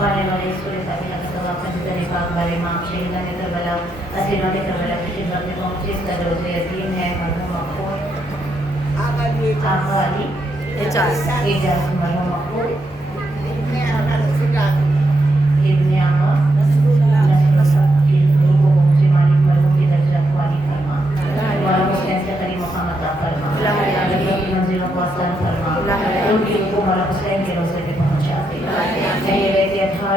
Panginoon Yesus, kami nagkatawa sa dito ni Pagbalay Ma'am Sheila ni Kabalaw at sino ni Kabalaw si Nabi Mongsis na Rose Yadin ay malumakoy Akali Ijas malumakoy Ibni Ama Ibu si Malik Malung Kinajat Wali Karma Walang Musensya Kani Muhammad Akarma Alagam Manzilang Kuasaan Karma Ulgi Upo Malang Musensya Kino sa Pangsyati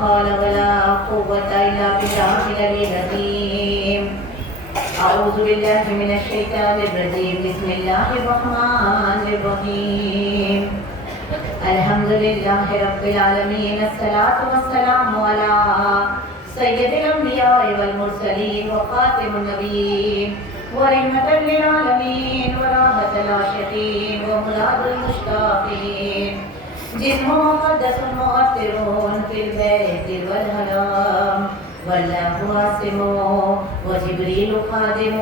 حول ولا قوة إلا بالله العلي العظيم أعوذ بالله من الشيطان الرجيم بسم الله الرحمن الرحيم الحمد لله رب العالمين الصلاة والسلام على سيد الأنبياء والمرسلين وخاتم النبيين ورحمة للعالمين وراحة العاشقين وملاذ المشتاقين جسم مقدس مؤثر في البيت والهرام والله عاصم وجبريل خادم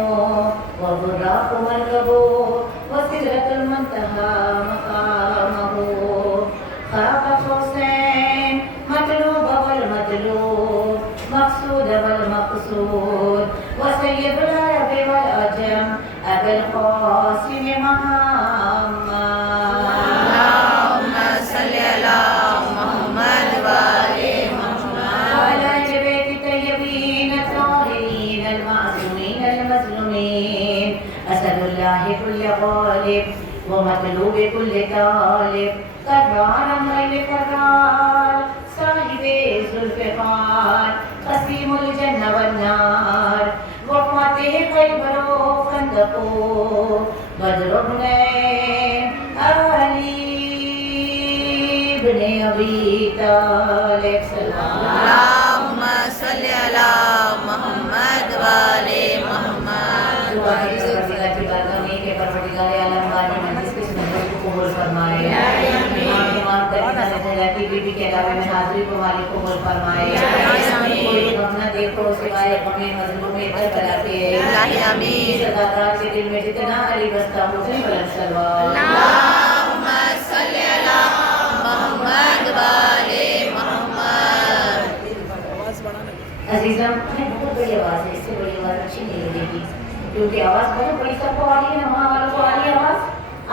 والبراق مركب وسدرة المنتهى مقامه خاف حسين مطلوب والمطلوب مقصود والمقصود وسيد العرب والعجم أبي القاسم محمد اللهم صل على محمد وآل محمد وعلى أهل بيت الطيبين الطاهرين المعصومين المظلومين أسد الله كل غالب ومطلوب كل طالب كرار غير كرار صاحب ذوالفقار قسيم الجنة والنار وفاتح خيبر وخندق بدر بن علي بن أبي طالب سلام اللهم صل على محمد وآل محمد دعا کی پروردگار کی بارگاہ میں کہ پروردگار عالم بانی مجلس کی سنت کو قبول فرمائے ایمان کرنے والے کی بی بی کے علاوہ میں حاضری کو مالک قبول فرمائے کوئی غم نہ دیکھو سوائے غم مظلوم کربلا کے آمین صداقات کے دل میں جتنا علی بستا ہو سے بلند سلوات اللهم صل على محمد وآل محمد عزیزم بہت بڑی آواز ہے اس سے بڑی آواز اچھی نہیں لگے گی کیونکہ آواز بہت بڑی سب کو آ رہی ہے نا وہاں والوں کو آ رہی ہے آواز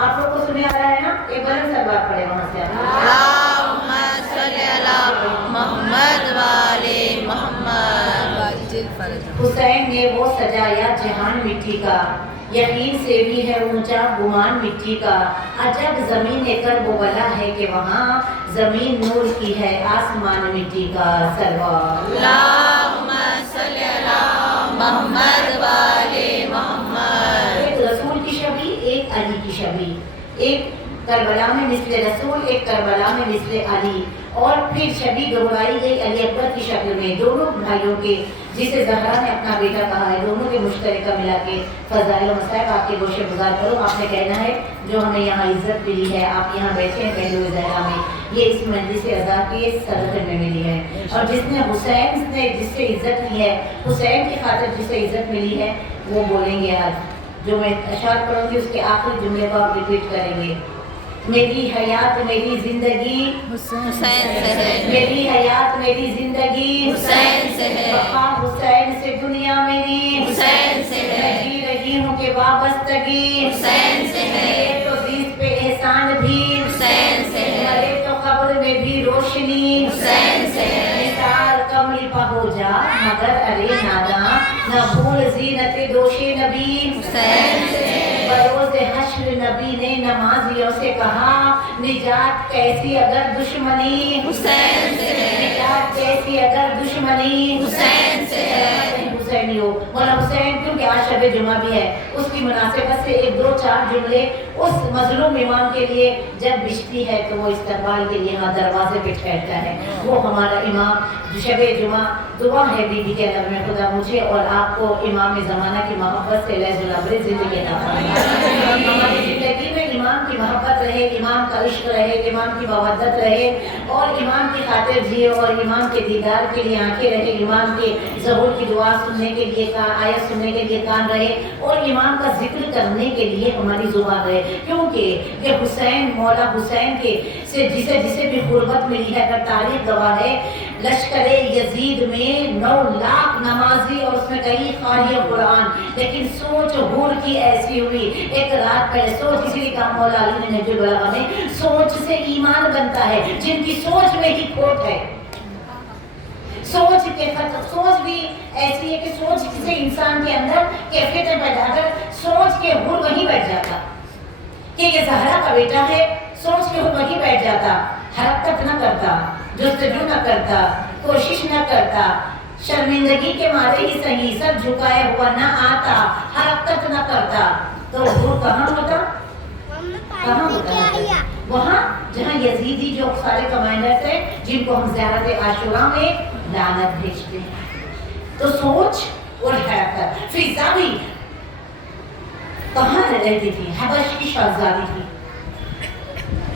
آپ لوگ کو سنے آ رہا ہے نا ایک بلند سلوات پڑے وہاں سے اللهم صل على محمد وآل محمد حسین نے وہ سجایا جہان مٹی کا یقین سے بھی ہے اونچا گمان مٹی کا عجب زمین کرب و بلا ہے کہ وہاں زمین نور کی ہے آسمان مٹی کا سلوات اللهم صل على محمد وآل محمد ایک رسول کی شبیہ ایک علی کی شبیہ ایک کربلا میں مثل رسول ایک کربلا میں مثل علی اور پھر شبی گہرائی گئی علی اکبر کی شکل میں دونوں بھائیوں کے، جسے زہرا نے اپنا بیٹا کہا ہے، دونوں کے مشترکہ ملا کے فضائل و مصائب آپ کے گوشے گزار کرو. آپ نے کہنا ہے جو ہمیں یہاں عزت ملی ہے، آپ یہاں بیٹھے ہیں پہلو زہرا میں، یہ اس مجلس عزا کی صدقے میں ملی ہے. اور جس نے حسین نے جس سے عزت لی ہے، حسین کی خاطر جسے عزت ملی ہے، وہ بولیں گے آج جو میں اشعار پڑھوں گی اس کے آخری جملے کو آپ ریپیٹ کریں گے. میری حیات میری زندگی حسین سے ہے، میری حیات میری زندگی حسین سے ہے، وفا حسین سے دنیا میری حسین سے ہے، جی رہی ہوں کہ وابستگی حسین سے ہے، میرے تو زیست پہ احسان بھی حسین سے ہے، مرے تو قبر میں بھی روشنی حسین سے ہے، نثار کملی پہ ہو جا مگر ارے ناداں نہ بھول زینت دوش نبی حسین سے ہے، بروز حشر نبی نے نمازیوں سے کہا نجات کیسی اگر دشمنی حسین سے ہے، نجات کیسی اگر دشمنی حسین سے ہے، حسینی ہو. مولا حسین کیونکہ آج شب جمعہ بھی ہے، اس کی مناسبت سے ایک دو چار جملے اس مظلوم امام کے لیے جب بجتی ہے تو وہ استقبال کے لیے یہاں دروازے پہ ٹھہرتا ہے. وہ ہمارا امام شب جمعہ دعا ہے بی بی کے رب میں خدا مجھے اور آپ کو امام زمانہ کی محبت سے لہذ العبر زندگی عطا فرمائے. ہماری زندگی میں امام کی محبت رہے، امام کا عشق رہے، امام کی مودت رہے اور امام کی خاطر جیے اور امام کے دیدار کے لیے آنکھیں رہے، امام کے ظہور کی دعا سننے کے لیے آیت سننے کے لیے کان رہے اور امام کا ذکر کرنے کے لیے ہماری زبان رہے. کیونکہ یہ حسین مولا حسین کے سے جسے بھی قربت ملی ہے، اگر تاریخ گواہ ہے لشکر یزید میں 9 لاکھ نمازی اور اس میں کئی قاری قرآن، لیکن سوچ حور کی ایسی ہوئی ایک رات پہلے سوچ، اسی لیے کہا مولا علی نے نہج البلاغہ میں سوچ سے ایمان بنتا ہے، جن کی سوچ میں ہی کھوٹ ہے. سوچ کے سوچ بھی ایسی ہے کہ سوچ کسی انسان کے اندر کیفیت پیدا، اگر سوچ کے حور وہیں بیٹھ جاتا کہ یہ زہرا کا بیٹا ہے، سوچ کے حور وہیں بیٹھ جاتا، حرکت نہ کرتا، جستجو نہ کرتا، کوشش نہ کرتا، شرمندگی کے مارے ہی صحیح سر جھکائے ہوا نہ آتا، حرکت نہ کرتا، تو حور کہاں ہوتا؟ کہاں ہوتا؟ وہاں جہاں یزیدی جو سارے کمانڈرز ہیں جن کو ہم زیارت عاشوراء میں لعنت بھیجتے ہیں. تو سوچ اور حرکت. فضا بھی کہاں رہتی تھی؟ حبش کی شہزادی تھی،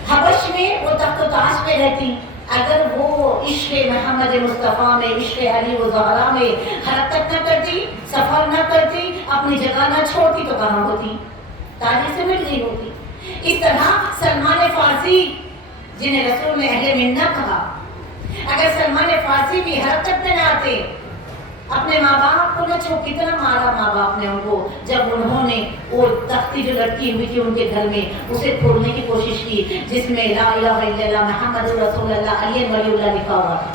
حبش میں وہ تخت و تاج پہ رہتی. اگر وہ عشق محمد مصطفیٰ میں، عشق علی و زہرا میں حرکت نہ کرتی، سفر نہ کرتی، اپنی جگہ نہ چھوڑتی تو کہاں ہوتی؟ تاریخ سے مل گئی ہوتی. اس طرح سلمان فارسی جنہیں رسول نے اہل منت کہا، اگر سلمان فارسی بھی حرکت میں نہ آتے، اپنے ماں باپ کو نہ چھو، کتنا مارا ماں باپ نے ان کو جب انہوں نے وہ تختی جو لٹکی ہوئی تھی ان کے گھر میں اسے کھولنے کی کوشش کی جس میں لا الہ الا اللہ محمد رسول اللہ علی ولی اللہ لکھا ہوا تھا.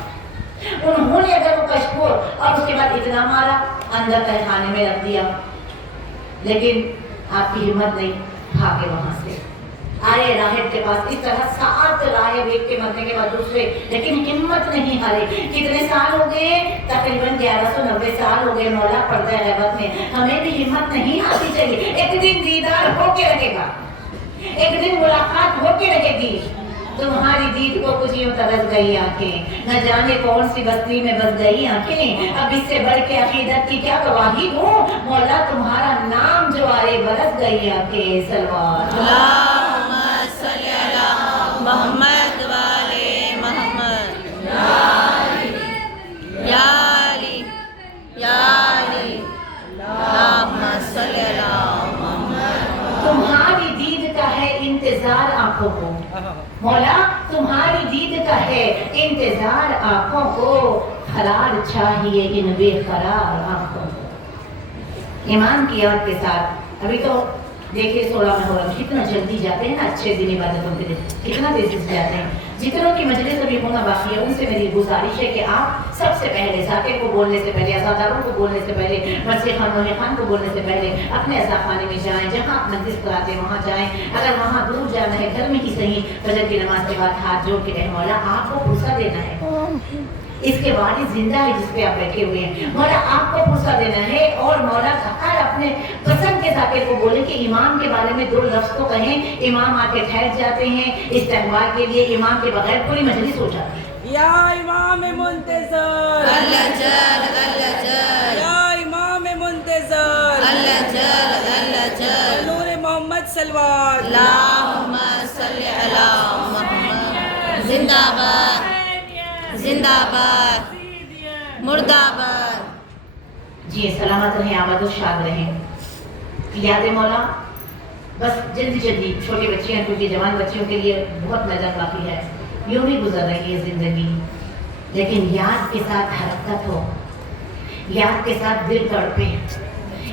انہوں نے اگر وہ کشف کو اور اس کے بعد اتنا مارا اندر تہ خانے میں رکھ دیا، لیکن آپ کی ہمت نہیں، بھاگے وہاں سے آئے راہب کے پاس. اس طرح 7 راہب ایک کے مرنے کے بعد دوسرے، لیکن ہمت نہیں ہارے. کتنے سال ہو گئے؟ تقریباً 1190 سال ہو گئے مولا پردہ غیبت میں. ہمیں بھی ہمت نہیں آتی چاہیے. ایک دن دیدار ہو کے رہے گا، ایک دن ملاقات ہو کے رہے گی. تمہاری دید کو کچھ یوں ترس گئی آنکھیں، نہ جانے کون سی بستی میں بس گئی آنکھیں. اب اس سے بڑھ کے عقیدت کی کیا گواہی دوں، مولا تمہارا نام جو آئے برس گئی آنکھیں. سلوات اللہم صلی علی محمد والے محمد. یا علی یا علی اللہم صلی علی محمد. تمہاری دید کا ہے انتظار آنکھوں کو، مولا تمہاری دید کا ہے انتظار آنکھوں کو، قرار چاہیے ان بے قرار آنکھوں کو. ایمان کی یاد کے ساتھ ابھی تو دیکھیں 16 محرم کتنا جلدی جاتے ہیں نا، اچھے دن عبادتوں کے دن کتنا تیزی سے جاتے ہیں. جتنوں کی مجلس ابھی ہونا باقی ہے ان سے میری گزارش ہے کہ آپ سب سے پہلے ذاکر کو بولنے سے پہلے، عزاداروں کو بولنے سے پہلے، مرثی خان خان کو بولنے سے پہلے اپنے عزا خانے میں جائیں، جہاں آپ مجلس کراتے ہیں وہاں جائیں. اگر وہاں دور جانا ہے گھر میں ہی صحیح، فجر کی نماز کے بعد ہاتھ جوڑ کے کہیں مولا آپ کو فرصت دینا ہے، اس کے بعد ہی زندہ ہے جس پہ آپ بیٹھے ہوئے ہیں، مولا آپ کو فرصت دینا ہے. اور مولا ہر اپنے پسند کے ذاکر کو بولے کہ امام کے بارے میں 2 لفظ تو کہیں. امام آ کے ٹھہر جاتے ہیں استقبال کے لیے، امام کے بغیر پوری مجلس ہو جاتی ہے. یا امام منتظر الجل الجل یا امام منتظر الجل الجل نور محمد صلوات اللہم صلی علی محمد زندہ باد زندہ باد مردہ باد جی سلامت رہیں آباد و شاد رہیں یاد مولا بس جلدی جلدی چھوٹی بچیاں کیونکہ جوان بچیوں کے لیے بہت نظر باقی ہے یوں ہی گزر رہی ہے زندگی لیکن یاد کے ساتھ حرکت ہو یاد کے ساتھ دل تڑپے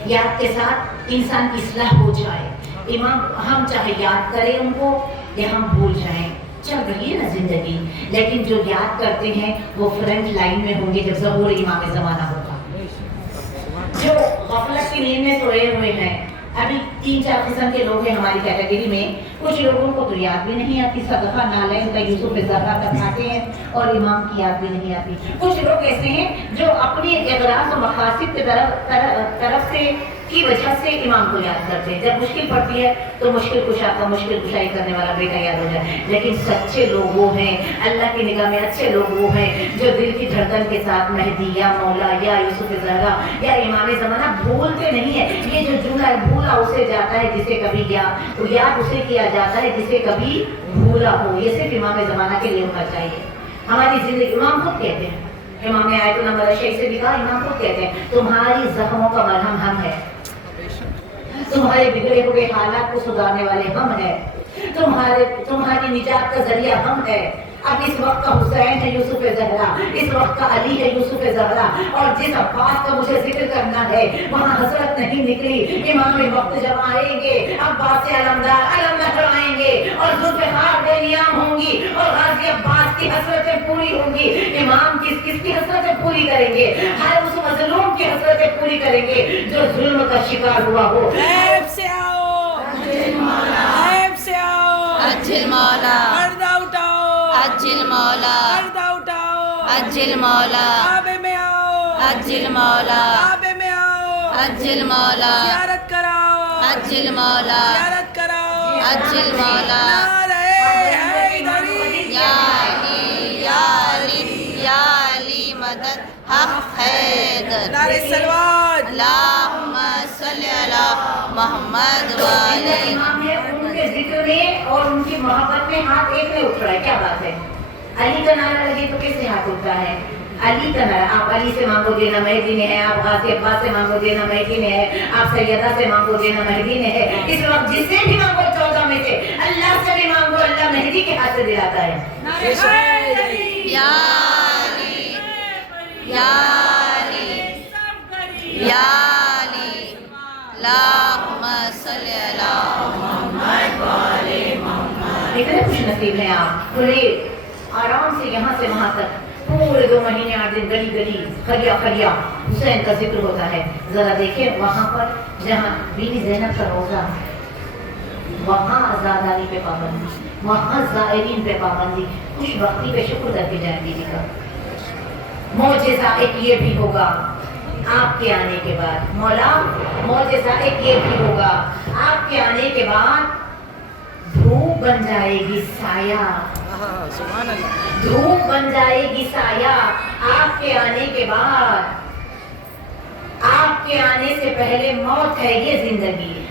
یاد کے ساتھ انسان کی اصلاح ہو جائے امام ہم چاہے یاد کریں ان کو یا ہم بھول جائیں چل رہی ہے نا زندگی لیکن جو یاد کرتے ہیں وہ فرنٹ لائن میں ہوں گے جب ظہور امام زمانہ ہوگا جو غفلت کی نیند میں سوئے ہوئے ہیں ابھی 3-4 قسم کے لوگ ہیں ہماری کیٹیگری میں کچھ لوگوں کو تو یاد بھی نہیں آتی صدقہ نالین کا یوسف زہرا کا کھاتے ہیں اور امام کی یاد بھی نہیں آتی کچھ لوگ ایسے ہیں جو اپنی اغراض و مقاصد کی طرف سے کی وجہ سے امام کو یاد کرتے ہیں جب مشکل پڑتی ہے تو مشکل کشائی کرنے والا بیٹا یاد ہو جائے لیکن سچے لوگ وہ ہیں اللہ کی نگاہ میں اچھے لوگ وہ ہیں جو دل کی دھڑکن کے ساتھ مہدی یا مولا یا یوسف زہرا یا امام زمانہ بھولتے نہیں ہیں یہ جو جملہ ہے بھولا اسے جاتا ہے جسے کبھی یاد اسے کیا جاتا ہے جسے کبھی بھولا ہو یہ صرف امام زمانہ کے لیے ہونا چاہیے ہماری زندگی امام خود کہتے ہیں امام نے آیت النمبر شیخ سے بھی کہا امام خود کہتے ہیں تمہاری زخموں کا مرہم ہم ہے تمہارے بگڑے ہوئے حالات کو سدھارنے والے ہم ہیں تمہاری نجات کا ذریعہ ہم ہے اب اس وقت کا حسین ہے یوسف زہرا اس وقت کا علی ہے یوسف زہرا اور جس عباس کا مجھے ذکر کرنا ہے وہاں حسرت نہیں نکلی امام وقت جب آئیں گے عباس علمدار علم لہرائیں گے اور ذوالفقار بے نیام ہوں گی اور غازی عباس کی حسرتیں پوری ہوں گی امام کس کی حسرتیں پوری کریں گے ہر اس مظلوم کی حسرتیں پوری کریں گے جو ظلم کا شکار ہوا ہو غیب سے آؤ غیب سے آؤ اجل مولا پردہ اٹھاؤ اجل مولا پردہ اٹھاؤ اجل مولا کعبے میں آؤ اجل مولا کعبے میں آؤ اجل مولا زیارت کراؤ اجل مولا زیارت کراؤ اجل مولا نعرہ حیدری یا علی یا علی یا علی مدد حق حیدر نعرہ سلوات اللہم صلی علی محمد وعلی امام ہے ان کے ذکر میں اور ان کی محبت میں ہاتھ ایک نہیں اٹھ رہا ہے کیا بات ہے علی کا نعرہ لگے تو کیسے ہاتھ اٹھتا ہے علی کا نعرہ آپ علی سے مانگو دینا مہدی نے ہے آپ غازی عباس سے مانگو دینا مہدی نے ہے آپ سیدہ سے مانگو دینا مہدی نے ہے اس وقت جس سے بھی مانگو 14 میں سے اللہ سے بھی مانگو اللہ مہدی کے ہاتھ سے دلاتا ہے یا علی یا علی یا علی اللہم صلی علی محمد وعلی محمد اتنے خوش نصیب ہیں آپ بڑے آرام سے یہاں سے وہاں تک پورے 2 مہینے 8 دن گلی گلی خریا خریا حسین کا ذکر ہوتا ہے ذرا دیکھیں وہاں پر جہاں بیوی زینب کا روزہ وہاں آزاداری پہ پابندی وہاں زائرین پہ پابندی خوش بختی پہ شکر کر کے جائیں بیوی کا معجزہ ایک یہ بھی ہوگا آپ کے آنے کے بعد مولا معجزہ ایک یہ بھی ہوگا آپ کے آنے کے بعد دھوپ بن جائے گی سایہ دھوپ بن جائے گی سایہ آپ کے آنے کے بعد آپ کے آنے سے پہلے موت ہے یہ زندگی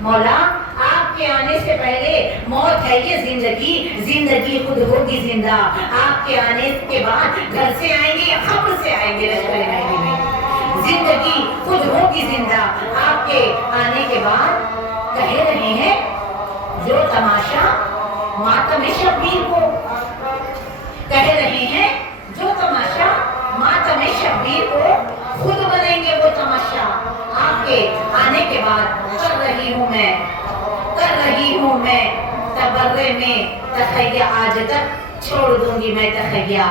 مولا آپ کے آنے سے پہلے موت ہے یہ زندگی خود ہوگی زندہ آپ کے آنے کے بعد گھر سے آئیں گے یا قبر سے آئیں گے لشکر مہدی میں زندگی خود ہوگی زندہ آپ کے آنے کے بعد کہہ رہے ہیں جو تماشا ماتم شبیر کو کہہ رہے ہیں جو تماشا ماتم شبیر کو خود بنیں گے وہ تماشا آپ کے آنے کے بعد کر رہی ہوں میں تبرے میں تخیہ آج تک چھوڑ دوں گی میں تخیہ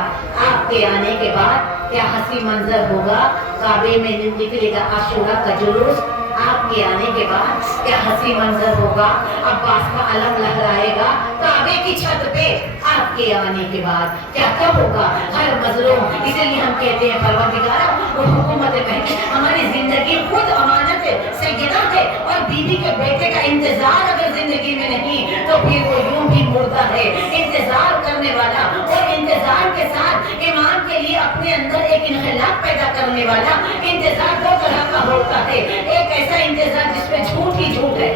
آپ کے آنے کے بعد کیا ہنسی منظر ہوگا کعبے میں نکلے گا عاشورہ کا جلوس آپ کے آنے کے بعد کیا ہنسی منظر ہوگا عباس کا علم لہرائے گا کعبے کی چھت پہ آپ کے آنے کے بعد کیا کب ہوگا ہر مظلوم اسی لیے ہم کہتے ہیں پروردگارا وہ حکومت پہنی ہماری زندگی خود امانت ہے سیدہ ہے اور بیوی کے بیٹے کا انتظار اگر زندگی میں نہیں تو پھر وہ یوں بھی مردہ ہے انتظار کرنے والا اور انتظار انتظار کے ساتھ امام کے لیے اپنے اندر ایک انخلاق پیدا کرنے والا انتظار دو طرح کا ہوتا ہے. ایک ایسا انتظار جس میں جھوٹ ہی جھوٹ ہے,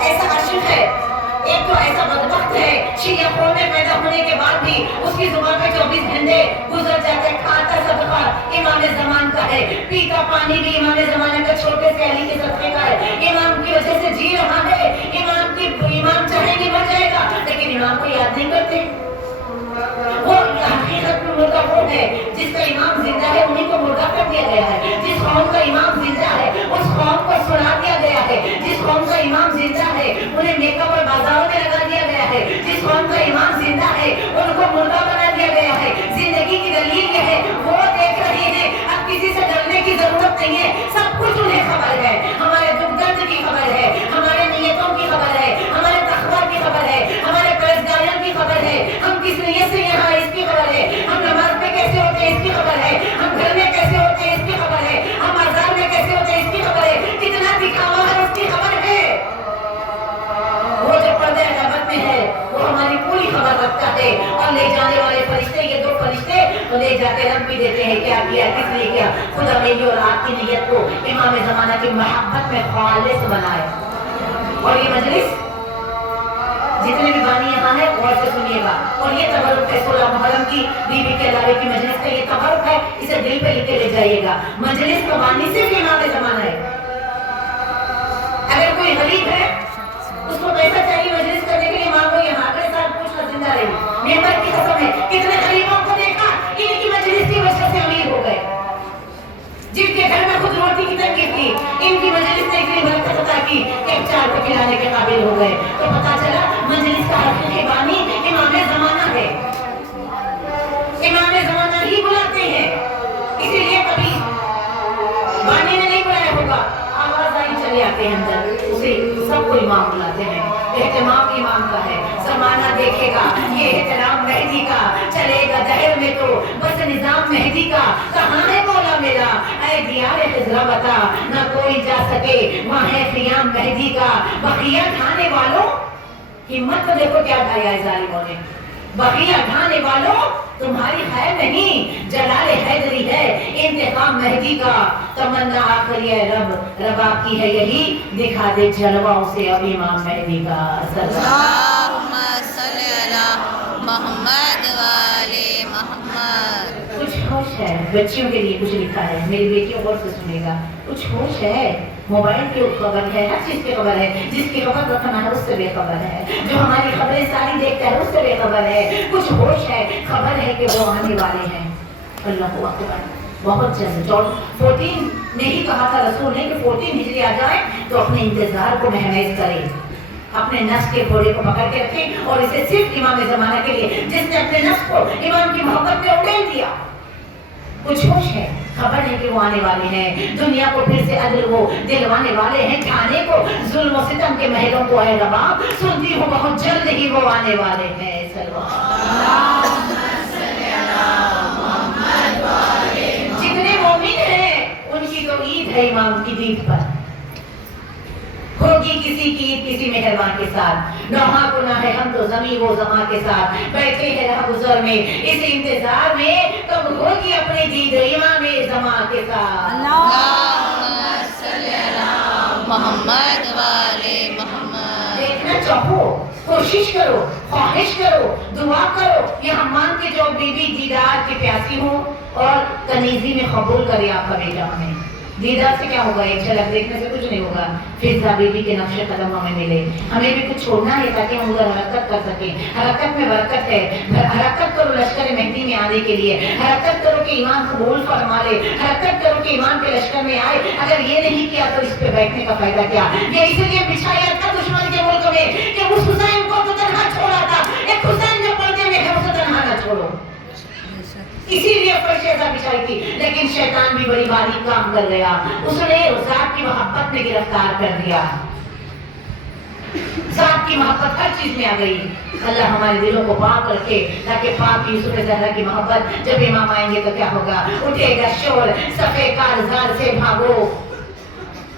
ایسا عاشق ہے. ایک تو ایسا بدبخت ہے شیعہ قوم میں پیدا ہونے کے بعد بھی اس کی زبان پہ 24 گھنٹے گزر جاتے. کھاتا صدقہ امام زمان کا ہے, پیتا پانی بھی امام زمانے کا چھوٹے سے علی کے صدقے کا ہے. امام کی وجہ سے جی رہا ہے. امام چاہے گی مر جائے گا, لیکن امام کو یاد نہیں کرتے. وہ حقیقت میں مردہ وہ ہے جس کا امام زندہ ہے, انہیں کو مردہ کر دیا گیا ہے. جس قوم کا امام زندہ ہے اس قوم کو سنا دیا گیا ہے. جس قوم کا امام زندہ ہے انہیں میک اپ اور بازاروں میں لگا دیا گیا ہے. جس قوم کا امام زندہ ہے ان کو مردہ بنا دیا گیا ہے. زندگی کی دلیل کیا ہے وہ دیکھ رہے ہیں. اب کسی سے ڈرنے کی ضرورت نہیں ہے, سب کچھ انہیں خبر ہے. ہمارے دکھ درد کی خبر ہے, ہمارے نیتوں کی خبر ہے, ہمارے تقویٰ کی خبر ہے, ہمارے پرہیزگاریوں کی خبر ہے. ہم کس نیت سے یہاں اس کی خبر ہے. ہم نماز میں کیسے ہوتے ہیں اس کی خبر ہے. ہم گھر میں کیسے ہوتے ہیں اس کی خبر ہے. ہم بازار میں کیسے ہوتے ہیں اس کی خبر ہے. کتنا دکھاوا ہے اس کی خبر ہے. وہ جو پردہ غیبت میں ہے وہ ہماری پوری خبر رکھتا ہے. اور لے جانے والے فرشتے, یہ دو فرشتے وہ لے جاتے رب بھی دیتے ہیں کیا کیا, کس لیے کیا. خدا میری اور آپ کی نیت کو امام زمانہ کی محبت میں خالص بنائے. اور یہ مجلس جتنے بھی بانی یہاں ہے غور سے سنیے گا. اور یہ تبرک ہے 16 محرم کی بی بی کے علاوے کی مجلس کا, یہ تبرک ہے, اسے دل پہ لکھ کے لے جائیے گا. مجلس کا بانی صرف امام زمانہ ہے. اگر کوئی غریب ہے اس کو پیسہ چاہیے مجلس کرنے کے لیے, مانگو یہاں اگلے سال پوچھ کر زندہ رہی. ممبر کی قسم ہے کتنے غریبوں کو دیکھا ان کی مجلس کی وجہ سے امیر ہو گئے. جن کے گھر میں خود روٹی کی تنگی تھی ان کی مجلس نے اتنی برکت عطا کی کہ 4 کو کھلانے کے قابل ہو گئے. تو پتا چلا مجلس کا حقیقی بانی امام زمانہ ہے. امام زمانہ ہی بلاتے ہیں. اسی لیے کبھی بانی نے نہیں بلایا ہوگا, آواز آئی چلے آتے ہیں اندر, اسے سب کو امام بلاتے ہیں. اہتمام امام کا ہے. زمانہ دیکھے گا یہ احترام مہدی کا, چلے گا دہر میں تو بس نظام مہدی کا. کہاں ہے مولا میرا اے دیار خضرا بتا, نہ کوئی جا سکے وہاں ہے قیام مہدی کا. بقیہ ڈھانے والوں ہمت تو دیکھو کیا ڈھایا ہے ظالموں نے. بقیہ ڈھانے والوں تمہاری خیر نہیں, جلال حیدری ہے انتقام مہدی کا. تمنا آخری ہے رب, رب آپ کی ہے یہی, دکھا دے جلوہ اسے اب امام مہدی کا. اللہم صلی علی محمد والے محمد. کچھ ہوش ہے بچیوں کے لیے کچھ لکھا ہے, میری بیٹیوں غور سے سنے گا. کچھ ہوش ہے, موبائل کی خبر ہے, ہر چیز کی خبر ہے. جس کی خبر رکھنا ہے اس سے بے خبر ہے, جو ہماری خبریں ساری دیکھتا ہے اس سے بے خبر ہے. کچھ ہوش ہے, خبر ہے کہ وہ آنے والے ہیں. اللہ اکبر, بہت جلد. 14 نے ہی کہا تھا رسول نے کہ 14 ہجری آ جائے تو اپنے انتظار کو محمیز کرے, اپنے نفس کے گھوڑے کو پکڑ کے رکھے, اور اسے صرف امام زمانہ کے لیے جس نے اپنے نفس کو امام کی محبت میں اڑیل دیا. کچھ ہوش ہے, خبر ہے کہ وہ آنے والے ہیں. دنیا کو پھر سے عدل وہ دلوانے والے ہیں, ٹھانے کو ظلم و ستم کے محلوں کو اے رباب, سنتی ہوں بہت جلد ہی وہ آنے والے ہیں. جتنے مومن ہیں ان کی تو عید ہے امام کی دید پر. ہوگی کسی کی عید کسی مہربان کے ساتھ, نوحہ گناہ ہے ہم تو زمین وہ زماں کے ساتھ, بیٹھے ہیں راہ گزر میں اس انتظار میں کب ہوگی اپنی دید امام زماں کے ساتھ. اللہم صلی علی محمد والے محمد. دیکھنا چاہو, کوشش کرو, خواہش کرو, دعا کرو, یہ مان کے جو بی بی دیدار کی پیاسی ہو اور کنیزی میں قبول کرے آپ کا بیٹا. ہمیں دیدار سے کیا ہوگا, ایک جھلک دیکھنے سے کچھ نہیں ہوگا. فضا بی بی کے نقش قدم ہمیں ملے. ہمیں بھی کچھ چھوڑنا ہے تاکہ ہم ادھر حرکت کر سکیں. حرکت میں برکت ہے. حرکت کرو لشکر مہدی میں آنے کے لیے, حرکت کرو کہ ایمان قبول فرما لے, حرکت کرو کہ ایمان کے لشکر میں آئے. اگر یہ نہیں کیا تو اس پہ بیٹھنے کا فائدہ کیا. یہ اس لیے بچھایا تھا دشمن کے ملک میں کہ اس حسین کو تو تنہا چھوڑا تھا, ایک حسین جو پردے میں ہے اسے تنہا نہ چھوڑو. اسی لیے فرش ایسا بچھائی تھی, لیکن شیطان بھی بڑی باریک کام کر گیا. اس نے ذات کی محبت میں گرفتار کر دیا. ذات کی محبت ہر چیز میں آ گئی. اللہ ہمارے دلوں کو پاک رکھے تاکہ پاک یوسف زہرا کی محبت جب امام آئیں گے تو کیا ہوگا. اٹھے گا شور صفے کارزار سے بھاگو,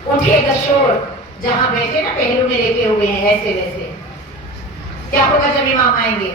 اٹھے گا شور. جہاں بیٹھے نا پہلو میں لیٹے ہوئے ہیں ایسے ویسے, کیا ہوگا جب امام آئیں گے.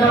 9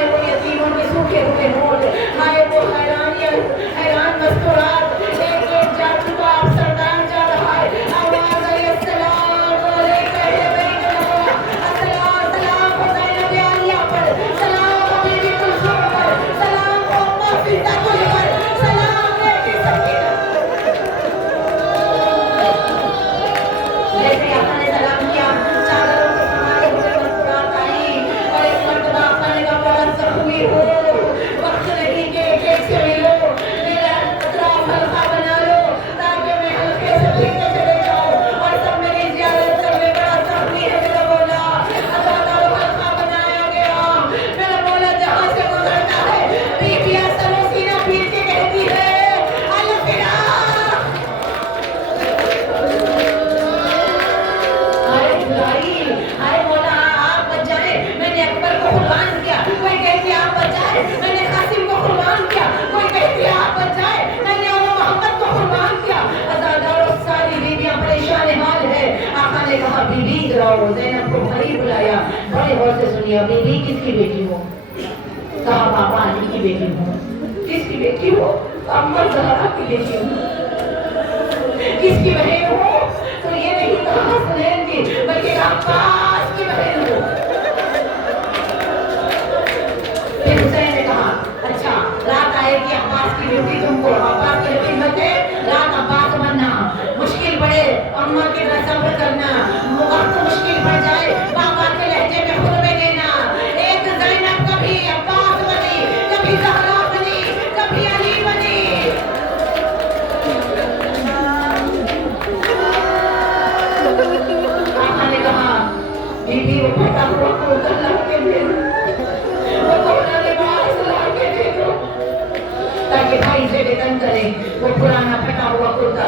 ہائے وہ یتیموں کے سوکھے ہوئے ہونٹ، ہائے وہ حیران مستورات، ایک ایک جا چکا اب سردار جا رہا ہے، آواز آئی السلام علیکہ یا بین اللہ، السلام سلام حسین علیہ پر، سلام بیوی کلثوم پر، سلام امہ فضہ کل پر، سلام بیٹی سکینہ۔ جیسے آقا نے سلام کیا، چادروں کو سنبھالے ہوئے مسکرات آئی، اور ایک مرتبہ آقا نے کہا بڑا زخمی ہو، وقت نہیں کہ ایک ایک سے ملو، میرا اطراف حلقہ بنا لو تاکہ میں حلقے سے بھیگتے چلے جاؤں، اور سب میری زیارت کر لے، بڑا زخمی ہے میرا مولا۔ ازادارو حلقہ بنایا گیا، میرا مولا جہاں سے گزرتا ہے بیویاں سرو سینہ پھیر کے کہتی ہے الفراق، ہائے بھلائی، ہائے مولا آپ بچائے، میں نے اکبر کو قربان کیا، کوئی کہتی آپ بچائے، میں نے قاسم کو قربان کیا، کوئی کہتی آپ بچائے، میں نے اولا محمد کو قربان کیا۔ ازادارو ساری بیویاں پریشان حال ہے۔ آقا نے کہا بی بی ادھر آؤ، زینب کو قریب بلایا، بڑے غور سے سنیا، بی بی کس کی بیٹی ہو؟ کہا پاپا علی کی بیٹی ہوں۔ کس کی بیٹی ہو؟ اما زہرا کی بیٹی ہوں۔ کس کی بہن ہو؟ تو یہ نہیں کہا حسنین کی، بلکہ عباس کی بہن ہو۔ پھر حسین نے کہا اچھا رات آئے گی عباس کی ڈیوٹی تم کو، عباس کی خدمت ہے، رات عباس بننا، مشکل پڑے اماں کی طرح صبر کرنا، وقت مشکل پڑ جائے بابا کے لہجے میں خطبے دینا۔ ایک زینب کبھی عباس بنی، کبھی زہرا بنی، کبھی علی بنی۔ آقا نے کہا بی بی وہ پھٹا ہوا کرتا لا کے دے دو، وہ کپڑا لباس لا کے دے دو تاکہ بھائی سے وطن کرے۔ وہ پرانا پھٹا ہوا کرتا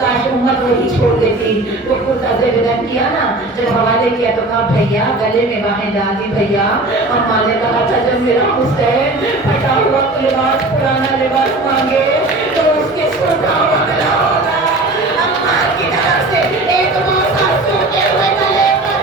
کاش امت وہی چھوڑ دیتی۔ وہ کرتا سے وطن کیا نا، جب حوالے کیا تو کہا بھیا گلے میں باہیں ڈال دی بھیا۔ اماں نے کہا تھا جب میرا حسین پھٹا ہوا لباس پرانا لباس مانگے تو اس کے سوکھا ہوا گلا ہوگا۔ اماں کی طرف سے ایک موسا سوکھے ہوئے گلے پر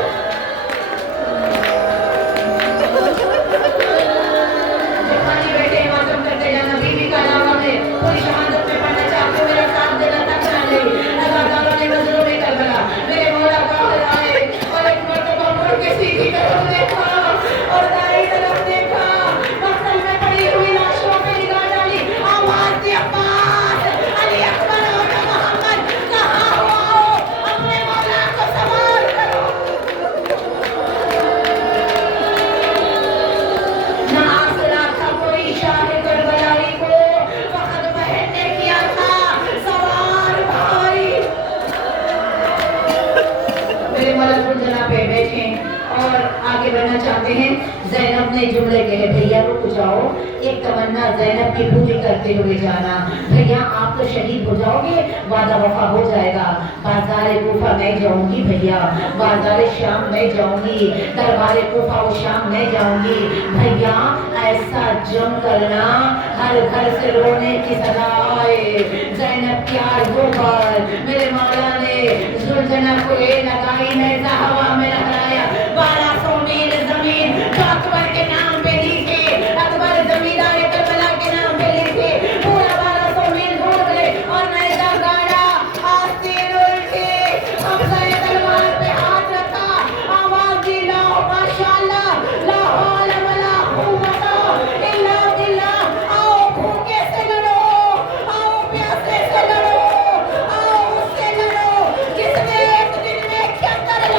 جبانی بیٹے معلوم کرتے جانا، بیوی کا نامہ میں پوری شہادت میں پڑھنا چاہتے میرا ساتھ دینا تک نہ لے۔ ازاداروں نے مظلوم کربلا میرے مولا باہر آئے اور ایک مرتبہ مڑ کے سیدھی طرف دیکھا اور دائیں طرف دیکھا، مقتل میں پڑی ہوئی لاشوں پہ نگاہ ڈالی، آواز دی عباس، علی اکبر اور محمد کہاں ہو؟ اپنے مولا کو سوال کرو۔ نہ آسرا تھا کوئی شاہ کربلائی کو، فقط بہن نے کیا تھا سوار بھائی۔ میرے مولا جناب پہ بیٹھیں اور آگے بڑھنا چاہتے ہیں۔ زینب نے جملے کہے بھیا رک جاؤ، ایک تمنا زینب کی پوری کرتے ہوئے جانا، بھیا آپ تو شہید ہو جاؤ گے، وعدہ وفا ہو جائے گا، بازار کوفہ میں جاؤں گی بھیا، بازار شام میں جاؤں گی، دربار کوفہ و شام میں جاؤں گی بھیا، ایسا جنگ کرنا ہر گھر سے رونے کی صدا آئے۔ زینب کی آرزو پر میرے مولا نے زلجنا کو لگائی، نیزہ ہوا میں لہرایا، 1200 میل زمین جو اکبر کے نام پہ لی تھی، اکبر زمیندار کربلا کے نام پہ لی تھی، پورا 1200 میل ڈھونڈ لے اور نیزہ گاڑا، آستین الٹی، حمزہ تلوار پہ ہاتھ رکھا، آواز دی لا ماشاءاللہ لا حول ولا قوت الا باللہ، آؤ بھوکے سے لڑو، آؤ پیاسے سے لڑو، آؤ اس سے لڑو جس نے ایک دن میں 71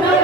9